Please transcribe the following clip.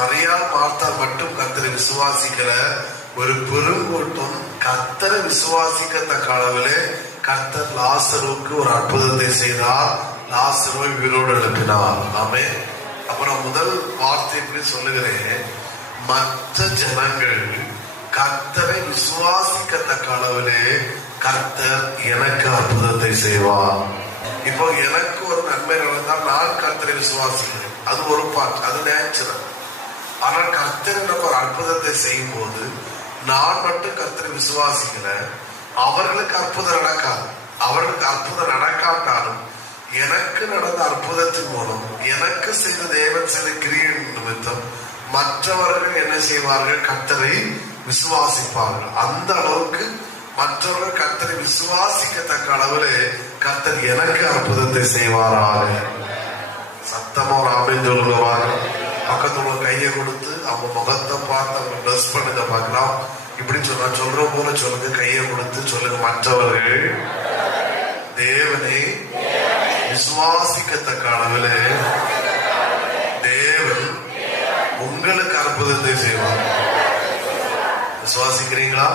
மரியா பார்த்தா மட்டும் கத்தரை விசுவாசிக்கல. ஒரு பெருங்கூட்டம் கத்தரை விசுவாசிக்கத்தக்க அளவிலே கர்த்தர் லாசருவுக்கு ஒரு அற்புதத்தை செய்தார். லாசருவை உயிரோடு எழுப்பினார். ஆமே அப்புறம் முதல் வார்த்தை இப்படி சொல்லுகிறேன். மற்ற ஜனங்கள் கர்த்தரை விசுவாசிக்கத்தக்க அளவிலே கர்த்தர் எனக்கு அற்புதத்தை செய்வார். இப்போ எனக்கு ஒரு நன்மை நடந்தால் நான் கர்த்தரை விசுவாசிக்கிறேன். அது ஒரு பார்ட் அது நேச்சுரல் கர்த்தர் ஒரு அற்புதத்தை செய்யும் போது நான் மட்டும் கர்த்தரை விசுவாசிக்கல. அவர்களுக்கு அற்புதம் நடக்காது. அவர்களுக்கு அற்புதம் நடக்காட்டாலும் எனக்கு நடந்த அற்புதத்தின் மூலம் எனக்கு செய்த தேவன் செய்த கிரியின் நிமித்தம் மற்றவர்கள் என்ன செய்வார்கள்? கர்த்தரை விசுவாசிப்பார்கள். அந்த அளவுக்கு மற்றவர்கள் கர்த்தரை விசுவாசிக்கத்தக்க அளவில் கர்த்தர் எனக்கு அற்புதத்தை செய்வாராக. சத்தமா ஒரு பக்கத்துல கையை கொடுத்து அவங்க முகத்தை பார்த்து அவங்க ட்ரெஸ் பண்ணுங்க பார்க்கலாம். இப்படி சொன்னா சொல்ற போல சொல்லுங்க கையை கொடுத்து சொல்லுங்க மற்றவர்கள். தேவனை விசுவாசிக்கத்தக்க அளவில் தேவன் உங்களுக்கு அற்புதத்தை செய்வார். விசுவாசிக்கிறீங்களா?